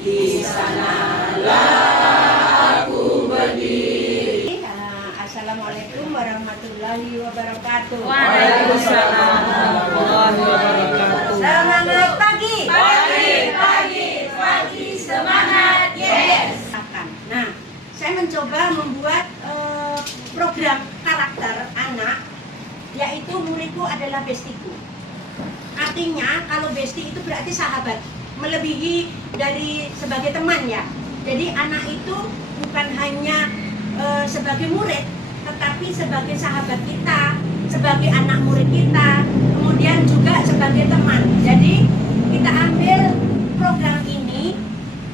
di sanalah aku berdiri. Assalamualaikum warahmatullahi wabarakatuh. Waalaikumsalam warahmatullahi wabarakatuh. Semangat pagi. Pagi, semangat, yes. Nah, saya mencoba membuat program karakter anak, yaitu muridku adalah bestiku. Artinya kalau besti itu berarti sahabat, melebihi dari sebagai teman ya. Jadi anak itu bukan hanya sebagai murid, tetapi sebagai sahabat kita, sebagai anak murid kita, kemudian juga sebagai teman. Jadi kita ambil program ini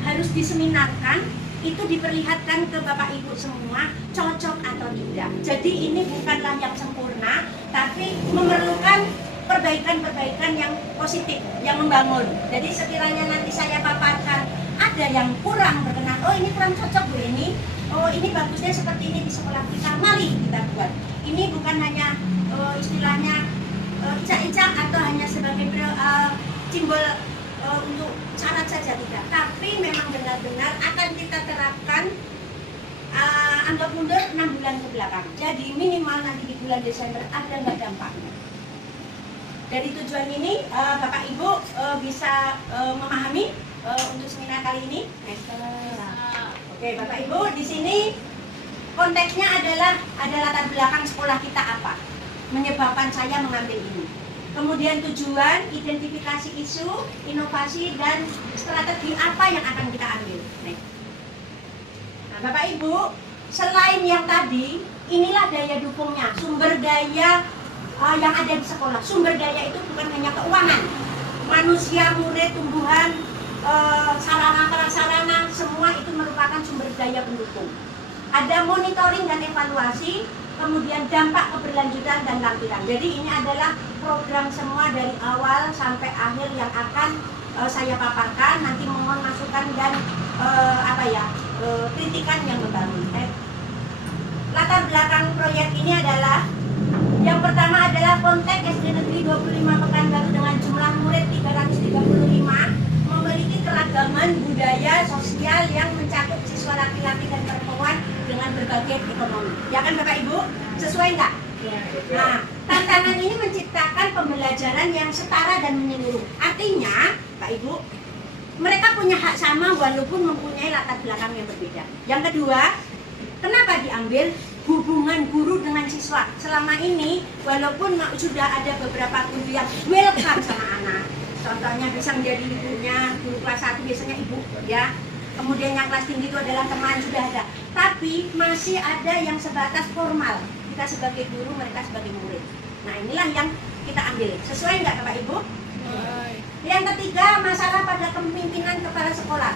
harus diseminarkan, itu diperlihatkan ke Bapak Ibu semua cocok atau tidak. Jadi ini bukanlah yang sempurna, tapi memerlukan perbaikan-perbaikan yang positif, yang membangun. Jadi sekiranya nanti saya paparkan ada yang kurang berkenan, oh ini kurang cocok Bu ini, oh ini bagusnya seperti ini di sekolah kita, mari kita buat. Ini bukan hanya istilahnya icak-icak atau hanya sebagai simbol untuk syarat saja, tidak, tapi memang benar-benar akan kita terapkan anggap mundur 6 bulan ke belakang. Jadi minimal nanti di bulan Desember ada nggak dampaknya. Dari tujuan ini Bapak Ibu bisa memahami untuk seminar kali ini. Oke, Bapak Ibu, di sini konteksnya adalah ada latar belakang sekolah kita apa, menyebabkan saya mengambil ini. Kemudian tujuan, identifikasi isu, inovasi, dan strategi apa yang akan kita ambil. Nah, Bapak Ibu, selain yang tadi, inilah daya dukungnya, sumber daya yang ada di sekolah. Sumber daya itu bukan hanya keuangan, manusia, murid, tumbuhan, sarana prasarana, semua itu merupakan sumber daya pendukung. Ada monitoring dan evaluasi, kemudian dampak keberlanjutan dan lampiran. Jadi ini adalah program semua dari awal sampai akhir yang akan saya paparkan. Nanti mohon masukan dan kritikan yang membangun. Latar belakang proyek ini adalah yang pertama adalah konteks SD Negeri 25 Pekanbaru dengan jumlah murid 335 memiliki keragaman budaya sosial yang mencakup siswa laki-laki dan perempuan dengan berbagai ekonomi. Ya kan Bapak Ibu? Sesuai nggak? Ya. Nah, tantangan ini menciptakan pembelajaran yang setara dan menyeluruh. Artinya, Pak Ibu, mereka punya hak sama walaupun mempunyai latar belakang yang berbeda. Yang kedua, kenapa diambil hubungan guru dengan siswa? Selama ini, walaupun sudah ada beberapa guru yang welcome sama anak, contohnya bisa menjadi ibunya, guru kelas 1 biasanya ibu, ya. Kemudian yang kelas tinggi itu adalah teman, sudah ada. Tapi masih ada yang sebatas formal. Kita sebagai guru, mereka sebagai murid. Nah inilah yang kita ambil. Sesuai nggak Bapak Ibu? Yang ketiga, masalah pada kepemimpinan kepala sekolah.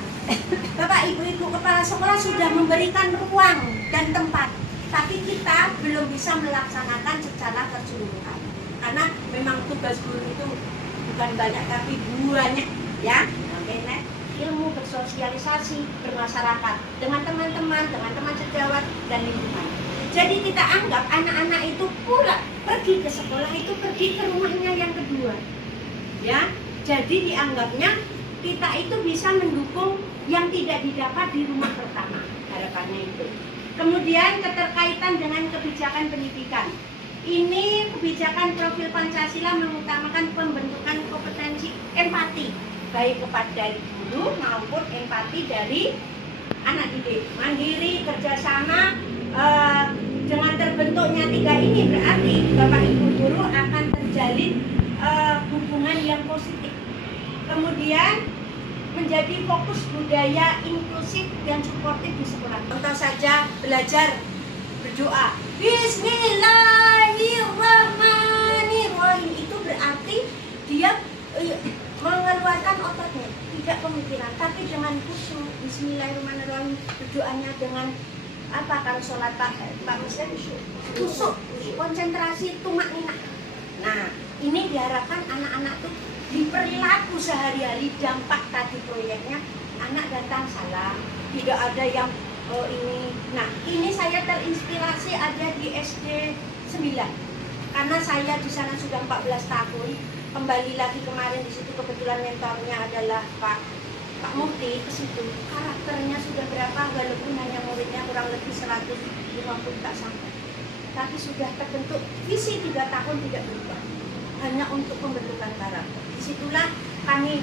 Bapak Ibu kepala sekolah sudah memberikan ruang dan tempat, tapi kita belum bisa melaksanakan secara keseluruhan. Karena memang tugas guru itu bukan banyak tapi banyak, ya. Oke, ilmu bersosialisasi bermasyarakat dengan teman-teman, dengan teman sejawat dan lingkungan. Jadi kita anggap anak-anak itu pula pergi ke sekolah itu pergi ke rumahnya yang kedua, ya. Jadi dianggapnya kita itu bisa mendukung yang tidak didapat di rumah pertama, harapannya itu. Kemudian keterkaitan dengan kebijakan pendidikan. Ini kebijakan profil Pancasila mengutamakan pembentukan kompetensi empati baik kepada guru maupun empati dari anak didik. Mandiri, kerjasama, dengan terbentuknya 3 ini berarti Bapak Ibu guru akan terjalin hubungan yang positif. Kemudian menjadi fokus budaya inklusif dan suportif di sekolah. Contoh saja belajar berdoa. Bismillahirrahmanirrahim, itu berarti dia mengeluarkan ototnya, tidak pemikiran, tapi dengan khusyuk. Bismillahirrahmanirrahim, berdoanya dengan apa? Kalau sholat Pak Muslim khusyuk, konsentrasi, tumakninah. Nah, ini diharapkan anak-anak tuh di perilaku sehari-hari. Dampak tadi proyeknya, anak datang salam, tidak ada yang ini. Nah, ini saya terinspirasi ada di SD 9 karena saya di sana sudah 14 tahun. Kembali lagi kemarin di situ kebetulan mentornya adalah Pak Pak Mufti ke situ, karakternya sudah berapa, walaupun hanya muridnya kurang lebih 150 tak sampai, tapi sudah terbentuk visi 3 tahun tidak berubah, hanya untuk pembentukan karakter. Disitulah kami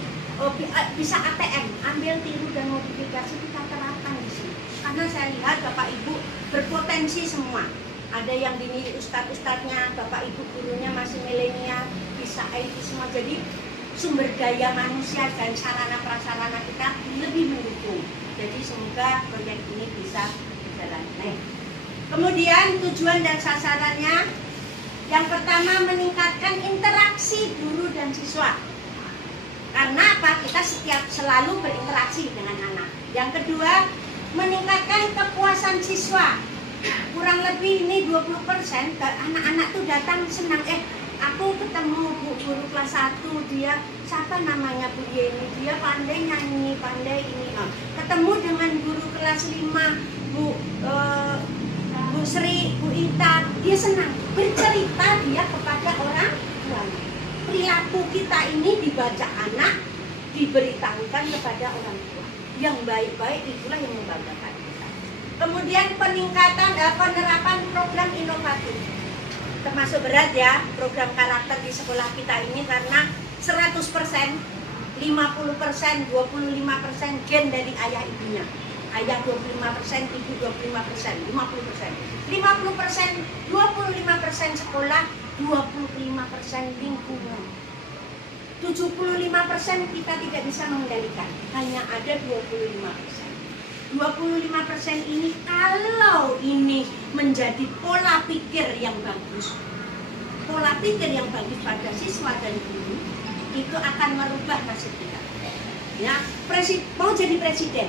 bisa ATM, ambil, tiru dan modifikasi, kita terapkan di sini. Karena saya lihat Bapak Ibu berpotensi semua. Ada yang dimiliki ustadz-ustadznya, Bapak Ibu gurunya masih milenial, bisa IT semua. Jadi sumber daya manusia dan sarana prasarana kita lebih mendukung. Jadi semoga proyek ini bisa berjalan. Kemudian tujuan dan sasarannya, yang pertama meningkatkan interaksi guru dan siswa. Karena apa? Kita selalu berinteraksi dengan anak. Yang kedua, meningkatkan kepuasan siswa. Kurang lebih ini 20% anak-anak tuh datang senang, aku ketemu guru kelas 1, dia siapa namanya Bu Yeni, dia pandai nyanyi, pandai ini. Ketemu dengan guru kelas 5 Bu Sri, Bu Ita, dia senang bercerita dia kepada orang tuanya. Perilaku kita ini dibaca anak, diberitahukan kepada orang tua. Yang baik-baik itulah yang membanggakan kita. Kemudian peningkatan penerapan program inovatif. Termasuk berat ya program karakter di sekolah kita ini, karena 100%, 50%, 25% gen dari ayah ibunya. Ayah 25%, ibu 25%, 50%. 50%, 25% sekolah, 25% lingkungan. 75% kita tidak bisa mengendalikan, hanya ada 25%. 25% ini kalau ini menjadi pola pikir yang bagus, pola pikir yang bagus pada siswa dan guru, itu akan merubah nasib kita. Ya, mau jadi presiden,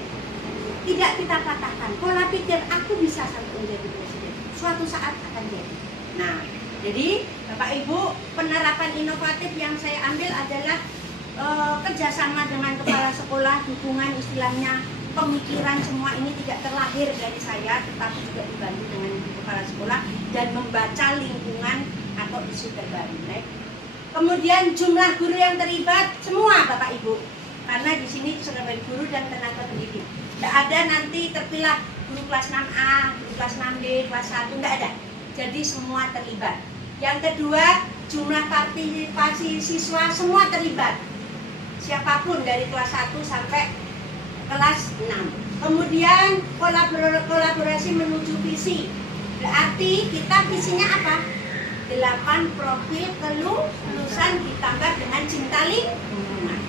tidak kita patahkan. Pola pikir aku bisa sampai menjadi presiden, suatu saat akan jadi. Nah, jadi Bapak Ibu, penerapan inovatif yang saya ambil adalah kerjasama dengan kepala sekolah, dukungan istilahnya, pemikiran semua ini tidak terlahir dari saya, tetapi juga dibantu dengan ibu kepala sekolah dan membaca lingkungan atau isu terbaru. Kemudian jumlah guru yang terlibat semua Bapak Ibu, karena di sini sudah baik guru dan tenaga pendidik. Tidak ada nanti terpilah guru kelas 6A, guru kelas 6B, kelas 1, tidak ada. Jadi semua terlibat. Yang kedua, jumlah partisipasi siswa semua terlibat. Siapapun dari kelas 1 sampai kelas 6. Kemudian kolaborasi menuju visi. Berarti kita visinya apa? 8 profil kelulusan ditambah dengan cinta lingkungan.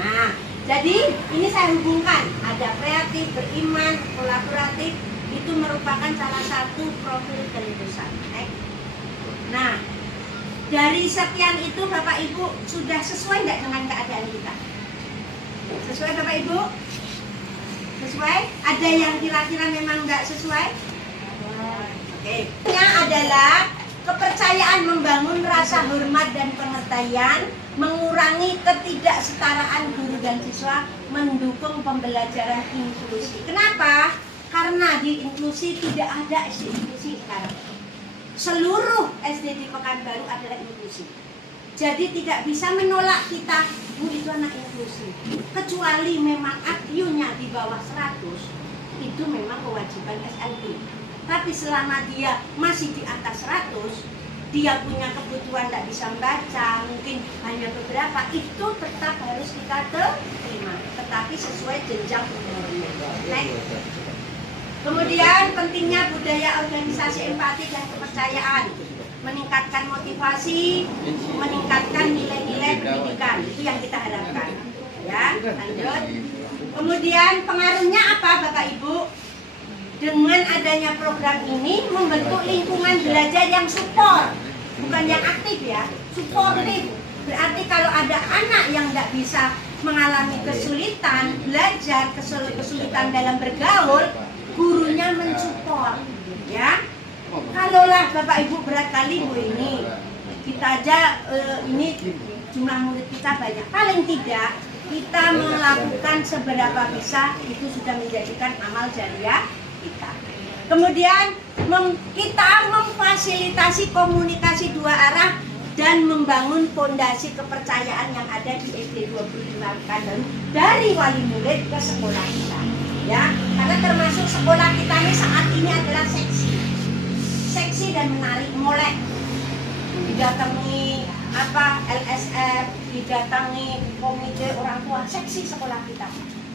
Nah, jadi ini saya hubungkan, ada kreatif, beriman, kolaboratif, itu merupakan salah satu profil kelulusan. Nah, dari sekian itu Bapak Ibu sudah sesuai nggak dengan keadaan kita? Sesuai Bapak Ibu? Sesuai? Ada yang kira-kira memang nggak sesuai? Oke. Ini adalah kepercayaan membangun rasa hormat dan pengertian, mengurangi ketidaksetaraan guru dan siswa, mendukung pembelajaran inklusi. Kenapa? Karena di inklusi tidak ada SD inklusi sekarang. Seluruh SD di Pekanbaru adalah inklusi. Jadi tidak bisa menolak kita, Bu itu anak inklusi. Kecuali memang IQ-nya di bawah 100, itu memang kewajiban SLB. Tapi selama dia masih di atas 100, dia punya kebutuhan tidak bisa membaca, mungkin hanya beberapa, itu tetap harus kita terima. Tetapi sesuai jenjang umurnya. Kemudian pentingnya budaya organisasi empati dan kepercayaan, meningkatkan motivasi, meningkatkan nilai-nilai pendidikan, itu yang kita harapkan. Ya, lanjut. Kemudian pengaruhnya apa Bapak Ibu? Dengan adanya program ini membentuk lingkungan belajar yang support, bukan yang aktif ya, supportif. Berarti kalau ada anak yang tidak bisa mengalami kesulitan belajar, kesulitan dalam bergaul, gurunya mensupport, ya. Kalaulah Bapak Ibu berat kali Bu ini, kita aja ini jumlah murid kita banyak, paling tidak kita melakukan seberapa bisa, itu sudah menjadikan amal jariah kita. Kemudian kita memfasilitasi komunikasi dua arah dan membangun fondasi kepercayaan yang ada di SD 25 Pekanbaru dari wali murid ke sekolah kita. Ya, karena termasuk sekolah kita ini saat ini adalah seksi dan menarik, molek. Didatangi LSF, didatangi komite orang tua, seksi sekolah kita.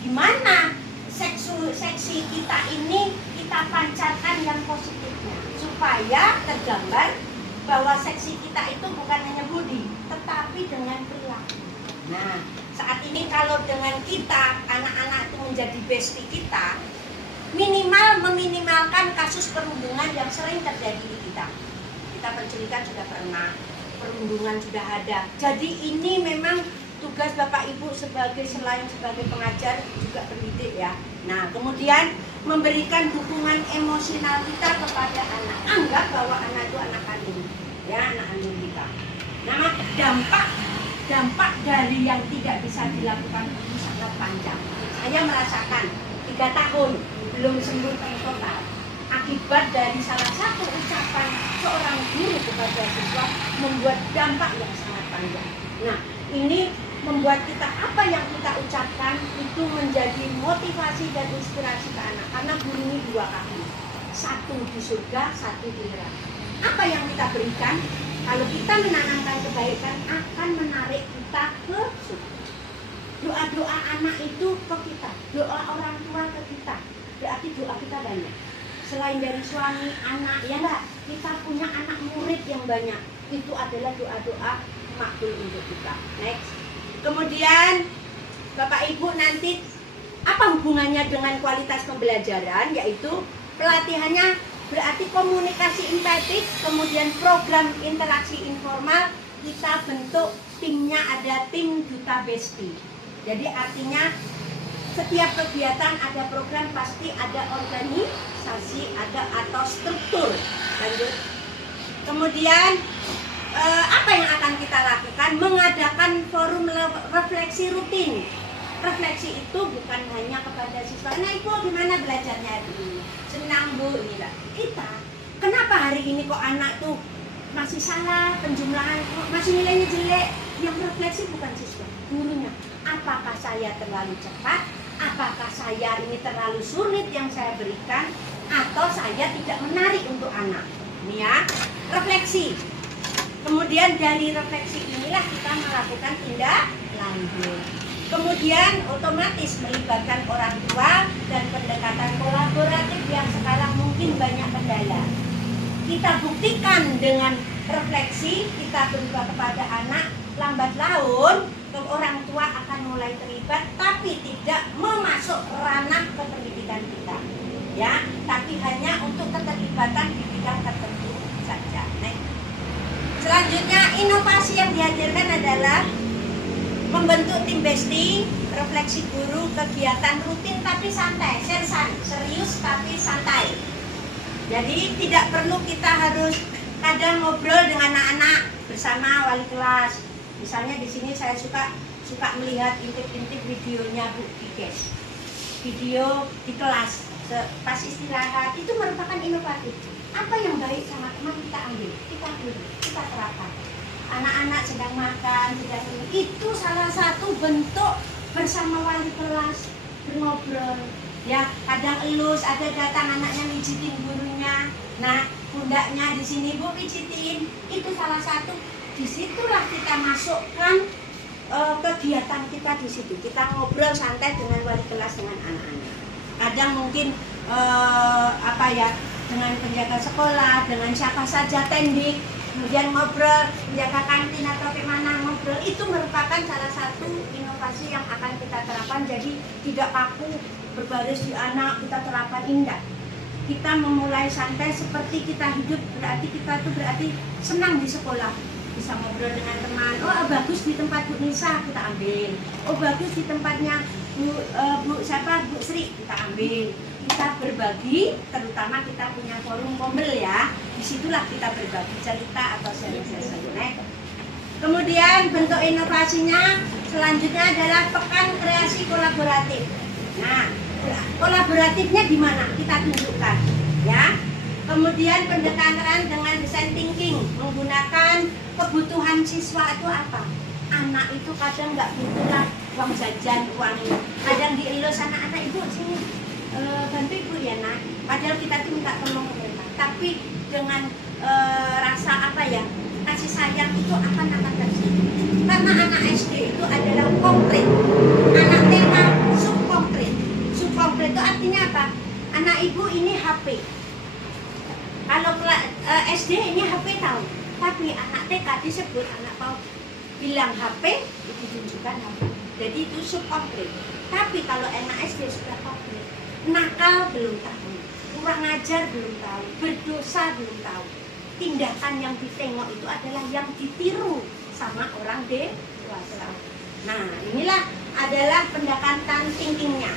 Gimana seksi kita ini kita pancarkan yang positifnya supaya tergambar bahwa seksi kita itu bukan hanya budi tetapi dengan perilaku. Nah, saat ini kalau dengan kita anak-anak itu menjadi bestie kita, meminimalkan kasus perundungan yang sering terjadi di kita. Kita penculikan sudah pernah, perundungan sudah ada. Jadi ini memang tugas Bapak Ibu selain sebagai pengajar juga pendidik ya. Nah, kemudian memberikan dukungan emosional kita kepada anak. Anggap bahwa anak itu anak kandung, ya, anak kandung kita. Nah, dampak dari yang tidak bisa dilakukan itu sangat panjang. Saya merasakan 3 tahun belum sembuh total akibat dari salah satu ucapan seorang guru kepada siswa membuat dampak yang sangat panjang. Nah, ini membuat kita apa yang kita ucapkan itu menjadi motivasi dan inspirasi ke anak, karena guru ini 2 kaki, 1 di surga, 1 di neraka. Apa yang kita berikan? Kalau kita menanamkan kebaikan akan menarik kita ke surga. Doa-doa anak itu ke kita, doa orang tua ke kita, berarti doa kita banyak. Selain dari suami, anak, ya enggak, kita punya anak murid yang banyak. Itu adalah doa-doa makbul untuk kita. Next. Kemudian Bapak Ibu nanti apa hubungannya dengan kualitas pembelajaran, yaitu pelatihannya berarti komunikasi empatik, kemudian program interaksi informal, kita bentuk timnya, ada tim duta bestie. Jadi artinya setiap kegiatan ada program, pasti ada organisasi, ada atau struktur. Lanjut. Kemudian apa yang akan kita lakukan? Mengadakan forum refleksi rutin. Refleksi itu bukan hanya kepada siswa. Nah, Ibu gimana belajarnya hari ini? Senang Bu, ini lah. Kita, kenapa hari ini kok anak tuh masih salah penjumlahan, masih nilainya jelek? Yang refleksi bukan siswa, gurunya. Apakah saya terlalu cepat? Apakah saya ini terlalu sulit yang saya berikan? Atau saya tidak menarik untuk anak? Ini ya, refleksi. Kemudian dari refleksi inilah kita melakukan tindak lanjut. Kemudian otomatis melibatkan orang tua dan pendekatan kolaboratif yang sekarang mungkin banyak kendala. Kita buktikan dengan refleksi, kita berubah kepada anak, lambat laun orang tua akan mulai terlibat, tapi tidak memasuk ranah kependidikan kita, ya, tapi hanya untuk keterlibatan di bidang tertentu saja. Next. Selanjutnya, inovasi yang dihadirkan adalah membentuk tim bestie, refleksi guru, kegiatan rutin tapi santai, serius tapi santai. Jadi tidak perlu kita harus kadang ngobrol dengan anak-anak bersama wali kelas. Misalnya di sini saya suka melihat intip-intip videonya Bu Dikes, video di kelas pas istirahat, itu merupakan inovatif. Apa yang baik sama teman kita ambil, kita terapkan. Anak-anak sedang makan, itu salah satu bentuk bersama wali kelas berngobrol. Ya, kadang elus, ada datang anaknya mijitin gurunya. Nah, pundaknya di sini Bu pijitin, itu salah satu. Disitulah kita masukkan kegiatan kita di situ. Kita ngobrol santai dengan wali kelas, dengan anak-anak. Kadang mungkin dengan penjaga sekolah, dengan siapa saja, tendik, kemudian ngobrol, menjaga kantin atau kemana ngobrol, itu merupakan salah satu inovasi yang akan kita terapkan. Jadi tidak kaku berbaris di anak, kita terapkan indah. Kita memulai santai seperti kita hidup, berarti kita tuh berarti senang di sekolah, bisa ngobrol dengan teman. Oh, bagus di tempat Bu Nisa, kita ambil. Oh, bagus di tempatnya Bu Sri, kita ambil. Kita berbagi, terutama kita punya forum kombel ya. Disitulah kita berbagi cerita atau sharing session. Kemudian bentuk inovasinya selanjutnya adalah pekan kreasi kolaboratif. Nah, kolaboratifnya di mana? Kita tunjukkan, ya. Kemudian pendekatan dengan design thinking, menggunakan kebutuhan siswa itu apa? Anak itu kadang nggak butuh lah uang jajan, uang ini. Kadang dielus anak-anak ibu sini bantu ibu ya nak. Padahal kita tuh minta tolong pemerintah. Tapi dengan rasa apa ya, kasih sayang itu akan kasih. Karena anak SD itu adalah konkret, anak TK subkonkret. Subkonkret itu artinya apa? Anak ibu ini HP. Kalau SD ini HP tahu, tapi anak TK disebut anak PAUD bilang HP itu tunjukkan HP. Jadi itu subkonkret. Tapi kalau anak SD sudah konkret, nakal belum tahu, kurang ajar belum tahu, berdosa belum tahu. Tindakan yang ditengok itu adalah yang ditiru sama orang dewasa. Nah, inilah adalah pendekatan thinkingnya.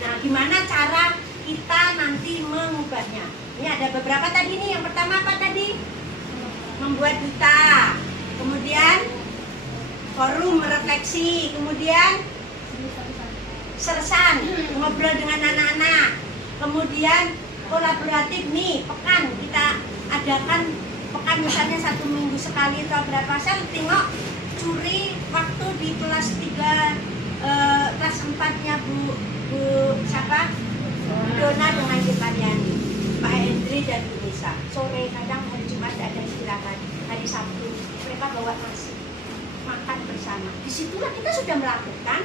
Nah, gimana cara kita nanti mengubahnya? Ini ada beberapa tadi nih. Yang pertama apa tadi? Membuat duta. Kemudian forum merefleksi. Kemudian sersan, ngobrol dengan anak-anak. Kemudian kolaboratif nih, pekan kita adakan pekan misalnya 1 minggu sekali atau berapa. Saya tengok curi waktu di kelas 3 kelas 4-nya Bu siapa? Dona dengan Jepariani, Pak Hendri dan Bu Nisa. Sore kadang hari Jumat ada istirahat, hari Sabtu mereka bawa nasi makan bersama. Disitulah kita sudah melakukan,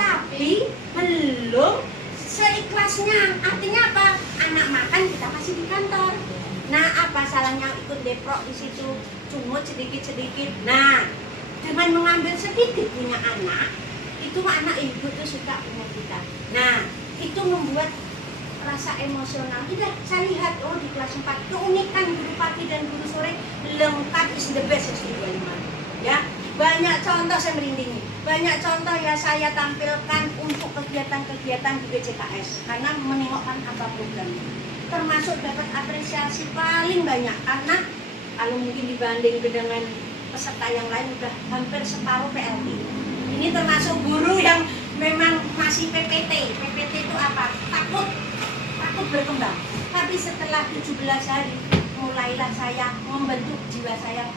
tapi belum seikhlasnya. Artinya apa? Anak makan kita masih di kantor. Nah, apa salahnya ikut deprok di situ, cumut sedikit-sedikit. Nah, dengan mengambil sedikit punya anak, itu anak ibu tuh suka punya kita. Nah, itu membuat rasa emosional. Tidak, saya lihat di kelas 4 keunikan guru pagi dan guru sore lengkap, is the best SD25. Ya, banyak contoh saya merinding. Banyak contoh ya saya tampilkan untuk kegiatan-kegiatan di BCKS karena menengokkan apa programnya. Termasuk dapat apresiasi paling banyak karena kalau mungkin dibanding dengan peserta yang lain udah hampir separuh PLT. Ini termasuk guru yang memang masih PPT. PPT itu apa? Takut berkembang. Tapi setelah 17 hari mulailah saya membentuk jiwa saya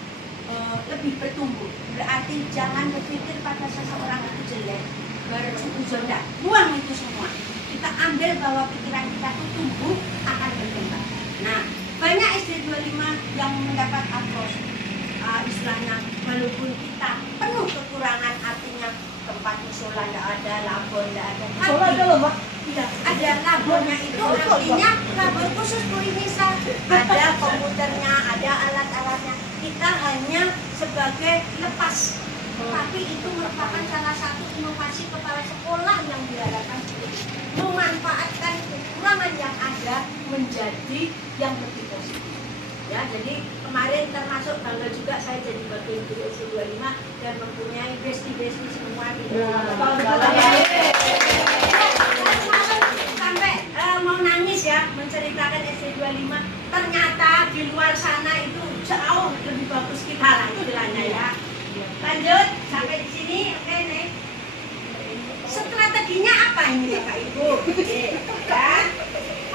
lebih bertumbuh. Berarti jangan berpikir pada seseorang itu jelek, bersuuzon, buang itu semua. Kita ambil bahwa pikiran kita itu tumbuh akan berkembang. Nah, banyak SD25 yang mendapat aplaus. Istilahnya, walaupun kita penuh kekurangan, artinya tempat musola tidak ada, labor tidak ada. Musola ada loh, Mbak. Iya, ada labornya itu artinya labor khusus Bu Inisa. Ada komputernya, ada alat-alatnya. Kita hanya sebagai lepas. Tapi itu merupakan salah satu inovasi kepala sekolah yang diharapkan memanfaatkan kekurangan yang ada menjadi yang lebih positif. Ya, jadi kemarin termasuk bangga juga saya jadi bagian guru SD25 dan mempunyai bestie semua di sampai mau nangis ya menceritakan SD25. Ternyata di luar sana itu jauh lebih bagus kita lah istilahnya ya. Lanjut sampai di sini, oke nih. Strateginya apa ini Bapak Ibu? Ya.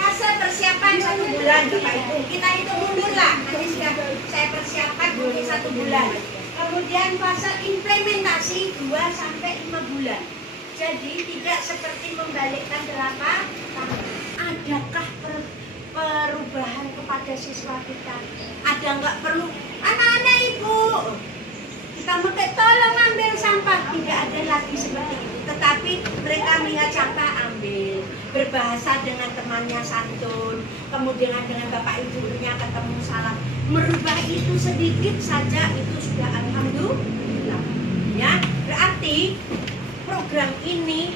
Fase persiapan 1 bulan Bapak Ibu. Kita hitung mundur lah. Nanti sudah saya persiapkan mungkin 1 bulan. Kemudian fase implementasi 2 sampai 5 bulan. Jadi tidak seperti membalikkan berapa tahun. Adakah perubahan kepada siswa kita? Ada nggak perlu anak-anak Ibu? Kita minta tolong ambil sampah, tidak ada lagi seperti itu. Tetapi mereka melihat sampah ambil, berbahasa dengan temannya santun, kemudian dengan bapak ibunya ketemu salam, merubah itu sedikit saja itu sudah alhamdulillah. Ya, berarti program ini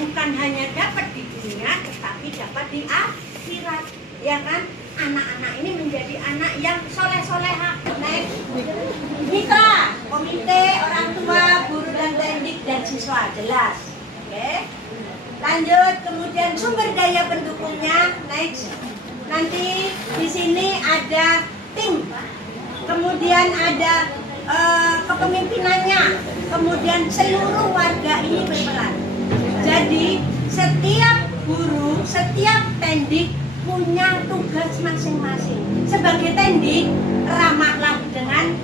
bukan hanya dapat di dunia, tetapi dapat di akhirat, ya kan? Anak-anak ini menjadi anak yang soleh-soleha. Next, mitra, komite, orang tua, guru dan teknik dan siswa, jelas. Oke. Lanjut, kemudian sumber daya pendukungnya. Next, nanti di sini ada tim, kemudian ada kepemimpinannya, kemudian seluruh warga ini berperan. Jadi setiap guru, setiap pendik punya tugas masing-masing. Sebagai tendik, ramahlah dengan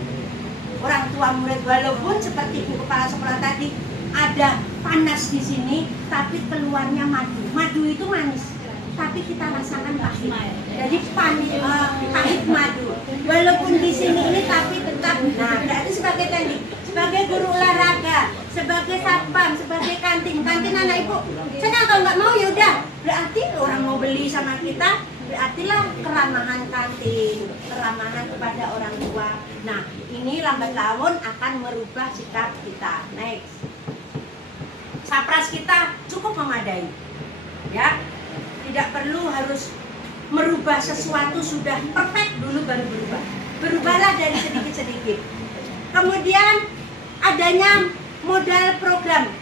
orang tua murid, walaupun seperti Bu Kepala Sekolah tadi ada panas di sini, tapi keluarnya madu. Madu itu manis, tapi kita rasakan pahit. Jadi pahit madu. Walaupun di sini ini tapi tetap. Nah, berarti sebagai tendik, sebagai guru olahraga, sebagai satpam, sebagai kantin anak ibu. Senang kalau nggak mau ya udah. Berarti orang mau beli sama kita, berartilah keramahan kantin, keramahan kepada orang tua. Nah, ini lambat laun akan merubah sikap kita. Next. Sapras kita cukup memadai, ya, tidak perlu harus merubah sesuatu sudah perfect dulu baru berubah. Berubahlah dari sedikit-sedikit. Kemudian adanya modal program,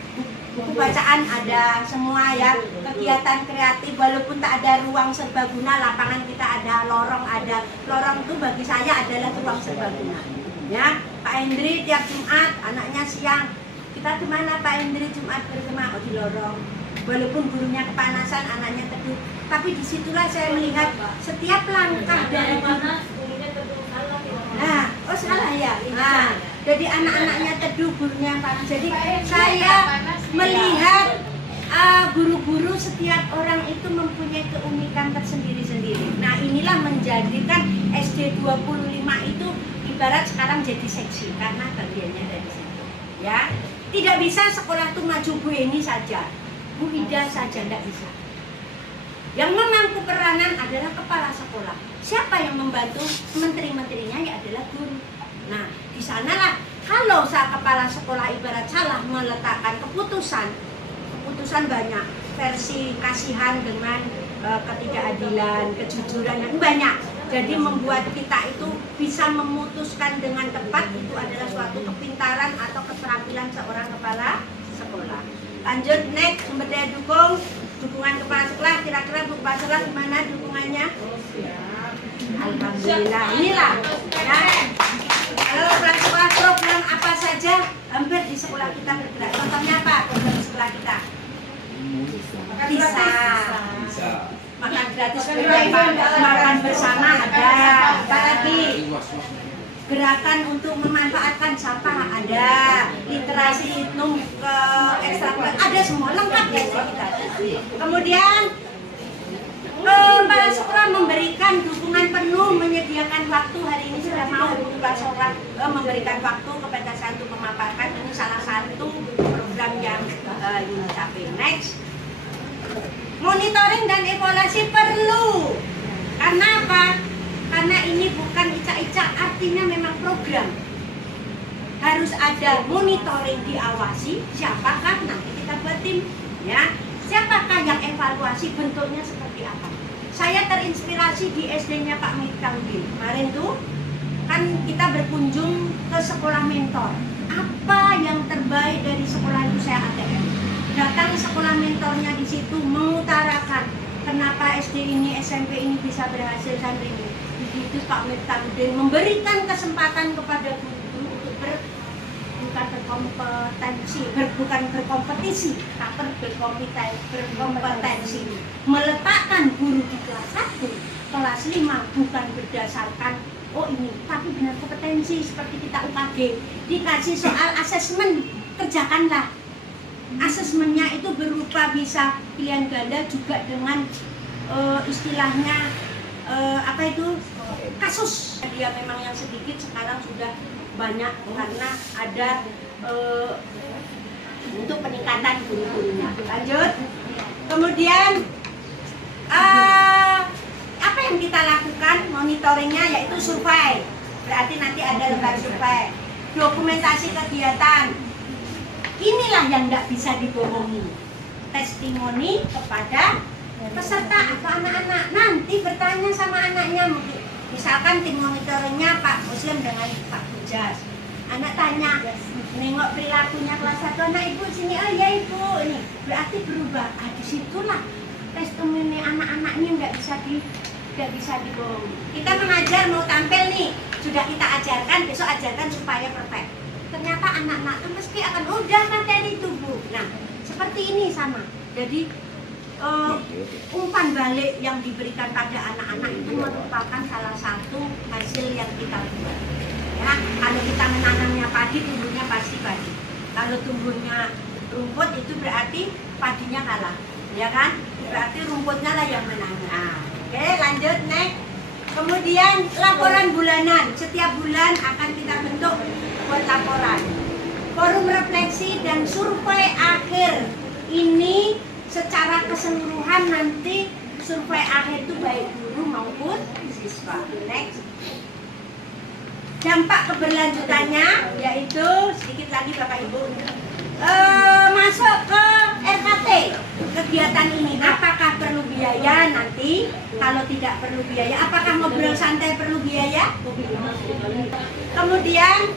buku bacaan ada semua ya, kegiatan kreatif walaupun tak ada ruang serbaguna, lapangan kita ada, lorong ada. Lorong itu bagi saya adalah ruang serbaguna. Ya, Pak Hendri tiap Jumat anaknya siang. Kita kemana Pak Hendri Jumat bersama? Oh, di lorong. Walaupun gurunya kepanasan, anaknya teduh. Tapi disitulah saya melihat setiap langkah dari oh salah ya. Nah, jadi anak-anaknya teduh, gurunya panas. Jadi saya melihat guru-guru setiap orang itu mempunyai keunikan tersendiri-sendiri. Nah, inilah menjadikan SD 25 itu ibarat sekarang jadi seksi karena bagiannya dari situ. Ya. Tidak bisa sekolah itu maju Bu Eni saja, Bu Ida saja, tidak bisa. Yang memangku peranan adalah kepala sekolah. Siapa yang membantu menteri-menterinya ya adalah guru. Nah, di sanalah kalau kepala sekolah ibarat salah meletakkan keputusan banyak, versi kasihan dengan ketidakadilan, kejujuran yang banyak. Jadi membuat kita itu bisa memutuskan dengan tepat, itu adalah suatu kepintaran atau keterampilan seorang kepala sekolah. Lanjut, next, sumber daya dukungan kepala sekolah. Kira-kira Bu Kepala Sekolah gimana dukungannya? Alhamdulillah, inilah ya. Kalau kepala sekolah program apa saja hampir di sekolah kita bergerak. Contohnya apa program di sekolah kita? Bisa. Makan gratis, makan bersama ada. Apa lagi? Gerakan untuk memanfaatkan sampah ada. Literasi hitnum ke ekstra ada, semua lengkap ya kita. Kemudian kepala sekolah memberikan dukungan penuh, menyediakan waktu. Hari ini sudah mau kepala sekolah memberikan waktu kepada satu memaparkan. Ini salah satu program yang ingin capai. Next. Monitoring dan evaluasi perlu. Karena apa? Karena ini bukan icak-icak, artinya memang program. Harus ada monitoring, diawasi. Siapakah nanti kita buat tim, ya. Siapakah yang evaluasi, bentuknya seperti apa? Saya terinspirasi di SD-nya Pak Miftahudin. Kemarin tuh kan kita berkunjung ke sekolah mentor. Apa yang terbaik dari sekolah itu saya ATM. Datang sekolah mentornya di situ mengutarakan kenapa SD ini, SMP ini bisa berhasil sampai ini. Di situ Pak Miftahudin memberikan kesempatan kepada guru untuk bukan berkompetisi, tapi berkompetensi. Meletakkan guru di kelas 1, kelas 5 bukan berdasarkan oh ini, tapi benar kompetensi seperti kita UKG. Dikasih soal asesmen, kerjakanlah. Asesmennya itu berupa bisa pilihan ganda juga dengan istilahnya apa itu kasus. Dia memang yang sedikit, sekarang sudah banyak karena ada untuk peningkatan guru-gurunya. Lanjut. Kemudian apa yang kita lakukan monitoringnya yaitu survei. Berarti nanti ada lembaga survei. Dokumentasi kegiatan. Inilah yang tidak bisa dibohongi. Testimoni kepada peserta atau anak-anak. Nanti bertanya sama anaknya. Misalkan tim monitoringnya Pak Muslim dengan Pak Bujas. Anak tanya, nengok perilakunya kelas 1 anak ibu sini, oh ya ibu ini. Berarti berubah. Disitulah testimoni anak-anaknya nggak bisa dibohongi. Kita mengajar mau tampil nih, sudah kita ajarkan, besok ajarkan supaya perfect. Ternyata anak-anak itu mesti akan udah materi tubuh. Nah, seperti ini sama. Jadi umpan balik yang diberikan pada anak-anak itu merupakan salah satu hasil yang kita buat. Ya, kalau kita menanamnya padi, tumbuhnya pasti padi. Kalau tumbuhnya rumput itu berarti padinya kalah, ya kan? Berarti rumputnya lah yang menang. Nah, oke, lanjut next. Kemudian laporan bulanan, setiap bulan akan kita bentuk buat laporan. Forum refleksi dan survei akhir ini secara keseluruhan nanti survei akhir itu baik guru maupun siswa. Next. Dampak keberlanjutannya yaitu sedikit lagi Bapak Ibu masuk ke RKT kegiatan ini. Apakah perlu biaya nanti? Kalau tidak perlu biaya, apakah ngobrol santai perlu biaya? Kemudian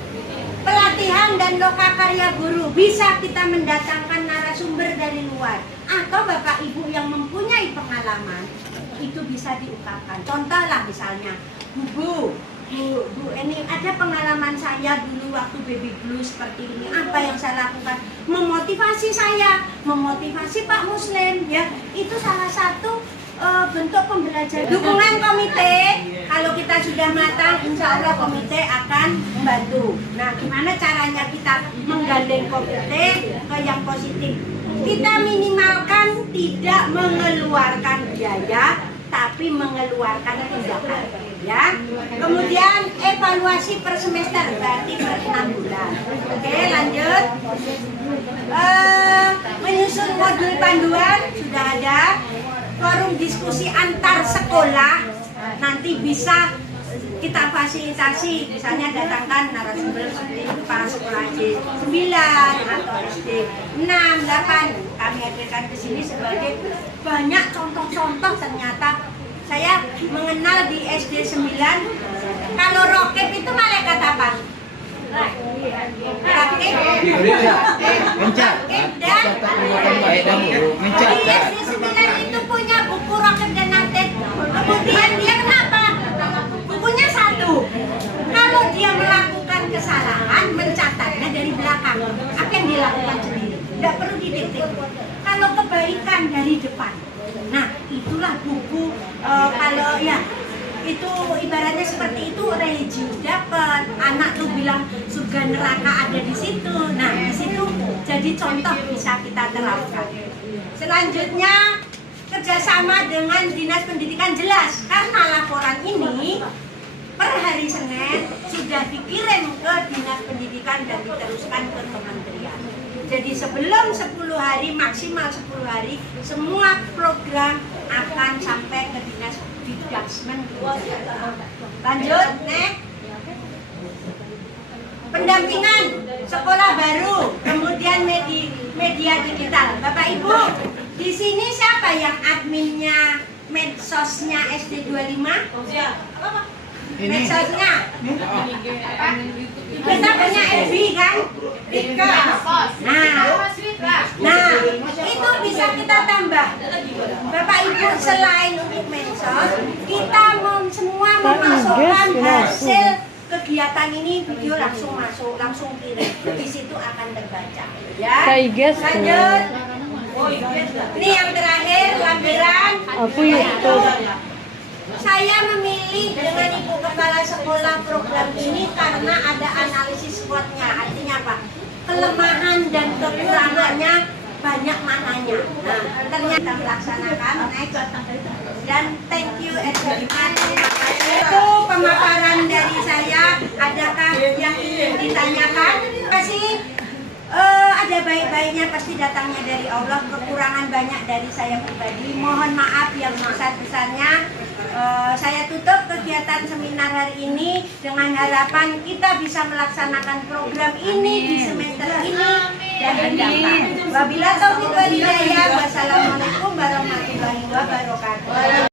pelatihan dan lokakarya guru, bisa kita mendatangkan narasumber dari luar atau Bapak Ibu yang mempunyai pengalaman itu bisa diungkapkan. Contoh lah misalnya, Bu, ini ada pengalaman saya dulu waktu baby blues seperti ini. Apa yang saya lakukan? Memotivasi saya, memotivasi Pak Muslim, ya. Itu salah satu bentuk pembelajaran. Dukungan komite, kalau kita sudah matang, insya Allah komite akan membantu. Nah, gimana caranya kita menggandeng komite ke yang positif? Kita minimalkan tidak mengeluarkan biaya, tapi mengeluarkan tindakan. Ya, kemudian evaluasi per semester berarti per 6 bulan. Oke, lanjut. Menyusun modul panduan sudah ada. Forum diskusi antar sekolah nanti bisa kita fasilitasi, misalnya datangkan narasumber seperti kepala sekolah SD 9 atau SD 6, 8. Kami hadirkan ke sini sebagai banyak contoh-contoh. Ternyata saya mengenal di SD 9, kalau rokep itu malaikat apa? Rakib dan di SD 9 itu punya buku rokep dan nantet. Kemudian dia kenapa? Bukunya satu. Kalau dia melakukan kesalahan, mencatatnya dari belakang. Apa yang dia lakukan sendiri? Tidak perlu dititik. Kalau kebaikan dari depan. Nah, itulah buku kalau ya itu ibaratnya seperti itu. Regi dapat, anak tuh bilang surga neraka ada di situ. Nah, di situ jadi contoh bisa kita terapkan. Selanjutnya kerjasama dengan dinas pendidikan jelas, karena laporan ini per hari Senin sudah dikirim ke dinas pendidikan dan diteruskan ke kementerian. Jadi sebelum 10 hari, maksimal 10 hari, semua program akan sampai ke dinas Dikdasmen. Lanjut, next. Pendampingan sekolah baru, kemudian media digital. Bapak Ibu, di sini siapa yang adminnya medsosnya SD 25? Medsosnya? Kita punya FB kan? Nah, itu bisa kita tambah. Bapak Ibu, selain untuk medsos, kita semua memasukkan hasil kegiatan ini, video langsung masuk, langsung kirim. Di situ akan terbaca. Ya. Lanjut. Ini yang terakhir, lampiran. Saya memilih dengan Ibu Kepala Sekolah program ini karena ada analisis SWOT-nya. Artinya apa? Kelemahan dan kekurangannya banyak mananya. Nah, ternyata melaksanakan next. Dan thank you everyone. Itu pemaparan dari saya. Adakah yang ingin ditanyakan? Terima kasih. Ada baik-baiknya pasti datangnya dari Allah. Kekurangan banyak dari saya pribadi. Mohon maaf yang besar-besarnya. Saya tutup kegiatan seminar hari ini dengan harapan kita bisa melaksanakan program ini di semester ini dan mendapat. Wabillahi taufiq wal hidayah. Wassalamualaikum warahmatullahi wabarakatuh.